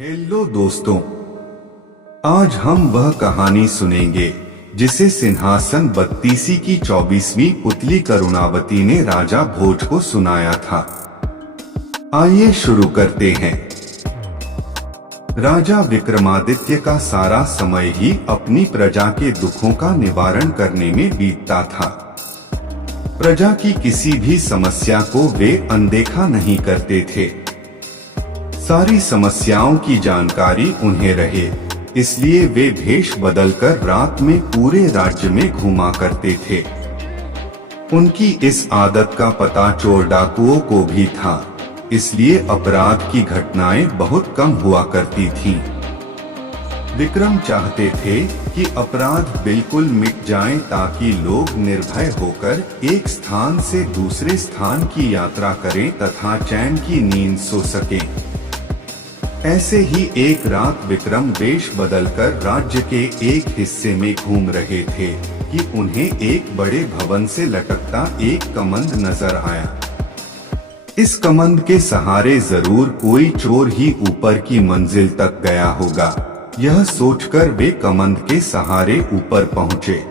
Hello दोस्तों, आज हम वह कहानी सुनेंगे जिसे सिंहासन बत्तीसी की 24वीं पुतली करुणावती ने राजा भोज को सुनाया था। आइए शुरू करते हैं। राजा विक्रमादित्य का सारा समय ही अपनी प्रजा के दुखों का निवारण करने में बीतता था। प्रजा की किसी भी समस्या को वे अनदेखा नहीं करते थे। सारी समस्याओं की जानकारी उन्हें रहे, इसलिए वे भेष बदलकर रात में पूरे राज्य में घूमा करते थे। उनकी इस आदत का पता चोर डाकुओं को भी था, इसलिए अपराध की घटनाएं बहुत कम हुआ करती थीं। विक्रम चाहते थे कि अपराध बिल्कुल मिट जाएं ताकि लोग निर्भय होकर एक स्थान से दूसरे स्थान की यात्रा करें तथा चैन की नींद सो सकें। ऐसे ही एक रात विक्रम वेश बदलकर राज्य के एक हिस्से में घूम रहे थे कि उन्हें एक बड़े भवन से लटकता एक कमंद नजर आया। इस कमंद के सहारे जरूर कोई चोर ही ऊपर की मंजिल तक गया होगा। यह सोचकर वे कमंद के सहारे ऊपर पहुँचे।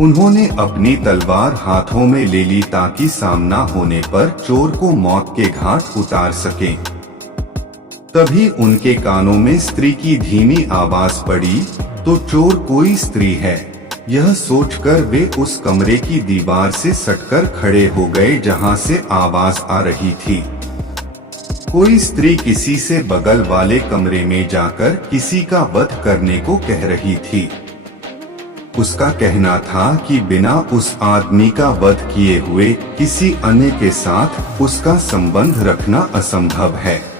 उन्होंने अपनी तलवार हाथों में ले ली ताकि सामना होने पर चोर को मौत के घाट उतार सकें। तभी उनके कानों में स्त्री की धीमी आवाज पड़ी, तो चोर कोई स्त्री है। यह सोचकर वे उस कमरे की दीवार से सटकर खड़े हो गए जहां से आवाज आ रही थी। कोई स्त्री किसी से बगल वाले कमरे में जाकर किसी का वध करने को कह रही थी। उसका कहना था कि बिना उस आदमी का वध किए हुए किसी अन्य के साथ उसका संबंध रखना असंभव है।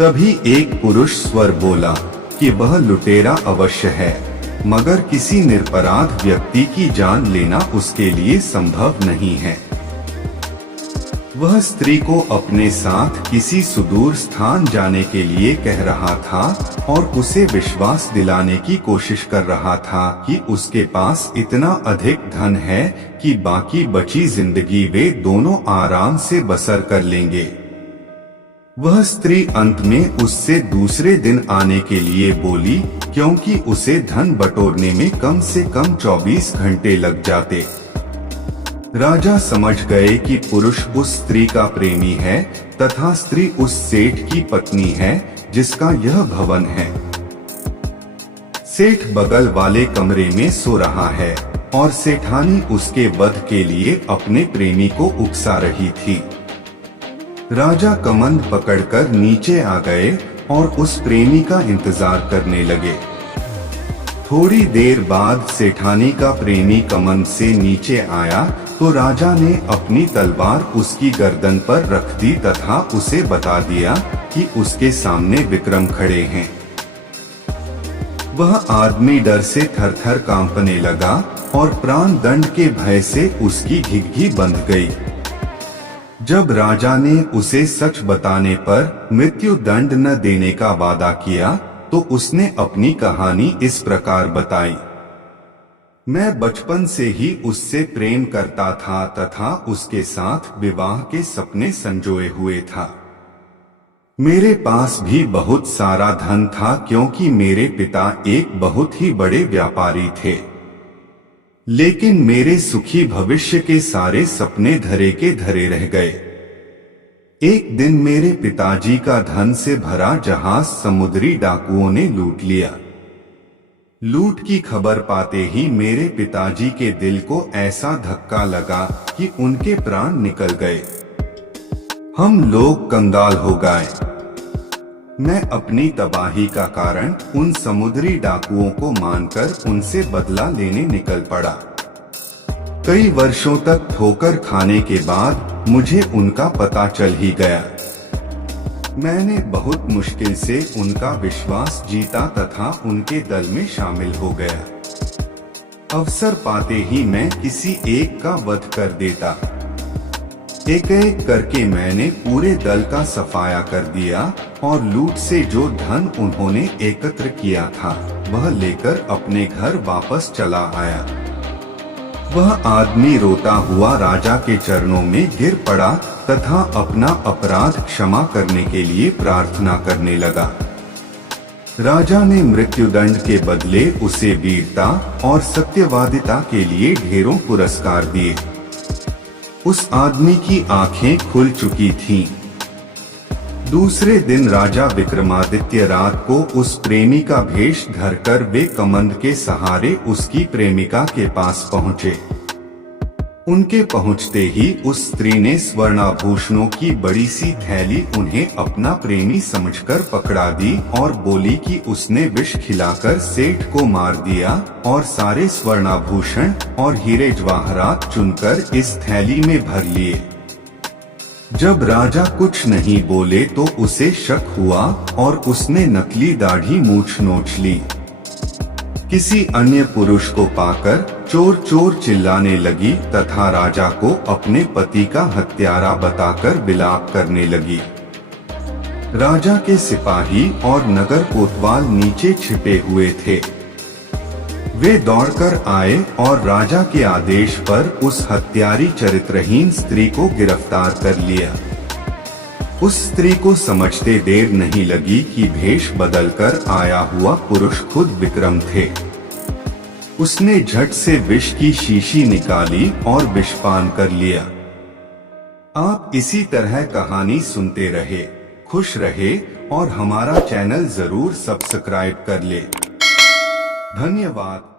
तभी एक पुरुष स्वर बोला कि वह लुटेरा अवश्य है, मगर किसी निरपराध व्यक्ति की जान लेना उसके लिए संभव नहीं है। वह स्त्री को अपने साथ किसी सुदूर स्थान जाने के लिए कह रहा था और उसे विश्वास दिलाने की कोशिश कर रहा था कि उसके पास इतना अधिक धन है कि बाकी बची जिंदगी वे दोनों आराम से बसर कर लेंगे। वह स्त्री अंत में उससे दूसरे दिन आने के लिए बोली, क्योंकि उसे धन बटोरने में कम से कम 24 घंटे लग जाते। राजा समझ गए कि पुरुष उस स्त्री का प्रेमी है तथा स्त्री उस सेठ की पत्नी है जिसका यह भवन है। सेठ बगल वाले कमरे में सो रहा है और सेठानी उसके वध के लिए अपने प्रेमी को उकसा रही थी। राजा कमंद पकड़कर नीचे आ गए और उस प्रेमी का इंतजार करने लगे। थोड़ी देर बाद सेठानी का प्रेमी कमंद से नीचे आया तो राजा ने अपनी तलवार उसकी गर्दन पर रख दी तथा उसे बता दिया कि उसके सामने विक्रम खड़े हैं। वह आदमी डर से थर-थर कांपने लगा और प्राण दंड के भय से उसकी घिघी बंध गई। जब राजा ने उसे सच बताने पर मृत्यु दंड न देने का वादा किया तो उसने अपनी कहानी इस प्रकार बताई। मैं बचपन से ही उससे प्रेम करता था तथा उसके साथ विवाह के सपने संजोए हुए था। मेरे पास भी बहुत सारा धन था क्योंकि मेरे पिता एक बहुत ही बड़े व्यापारी थे। लेकिन मेरे सुखी भविष्य के सारे सपने धरे के धरे रह गए। एक दिन मेरे पिताजी का धन से भरा जहाज समुद्री डाकुओं ने लूट लिया। लूट की खबर पाते ही मेरे पिताजी के दिल को ऐसा धक्का लगा कि उनके प्राण निकल गए। हम लोग कंगाल हो गए। मैं अपनी तबाही का कारण उन समुद्री डाकुओं को मानकर उनसे बदला लेने निकल पड़ा। कई वर्षों तक ठोकर खाने के बाद मुझे उनका पता चल ही गया। मैंने बहुत मुश्किल से उनका विश्वास जीता तथा उनके दल में शामिल हो गया। अवसर पाते ही मैं किसी एक का वध कर देता। एक एक करके मैंने पूरे दल का सफाया कर दिया और लूट से जो धन उन्होंने एकत्र किया था वह लेकर अपने घर वापस चला आया। वह आदमी रोता हुआ राजा के चरणों में गिर पड़ा तथा अपना अपराध क्षमा करने के लिए प्रार्थना करने लगा। राजा ने मृत्युदंड के बदले उसे वीरता और सत्यवादिता के लिए ढेरों पुरस्कार दिए। उस आदमी की आंखें खुल चुकी थीं। दूसरे दिन राजा विक्रमादित्य रात को उस प्रेमी का भेष धरकर वे कमंद के सहारे उसकी प्रेमिका के पास पहुँचे। उनके पहुँचते ही उस स्त्री ने स्वर्णाभूषणों की बड़ी सी थैली उन्हें अपना प्रेमी समझकर पकड़ा दी और बोली कि उसने विष खिलाकर सेठ को मार दिया और सारे स्वर्णाभूषण और हीरे जवाहरात चुनकर इस थैली में भर लिए। जब राजा कुछ नहीं बोले तो उसे शक हुआ और उसने नकली दाढ़ी मूछ नोच ली। किसी अन्य पुरुष को पाकर चोर चोर चिल्लाने लगी तथा राजा को अपने पति का हत्यारा बताकर विलाप करने लगी। राजा के सिपाही और नगर कोतवाल नीचे छिपे हुए थे। वे दौड़कर आए और राजा के आदेश पर उस हत्यारी चरित्रहीन स्त्री को गिरफ्तार कर लिया। उस स्त्री को समझते देर नहीं लगी कि भेष बदलकर आया हुआ पुरुष खुद विक्रम थे। उसने झट से विष की शीशी निकाली और विषपान कर लिया। आप इसी तरह कहानी सुनते रहे, खुश रहे और हमारा चैनल जरूर सब्सक्राइब कर ले। धन्यवाद।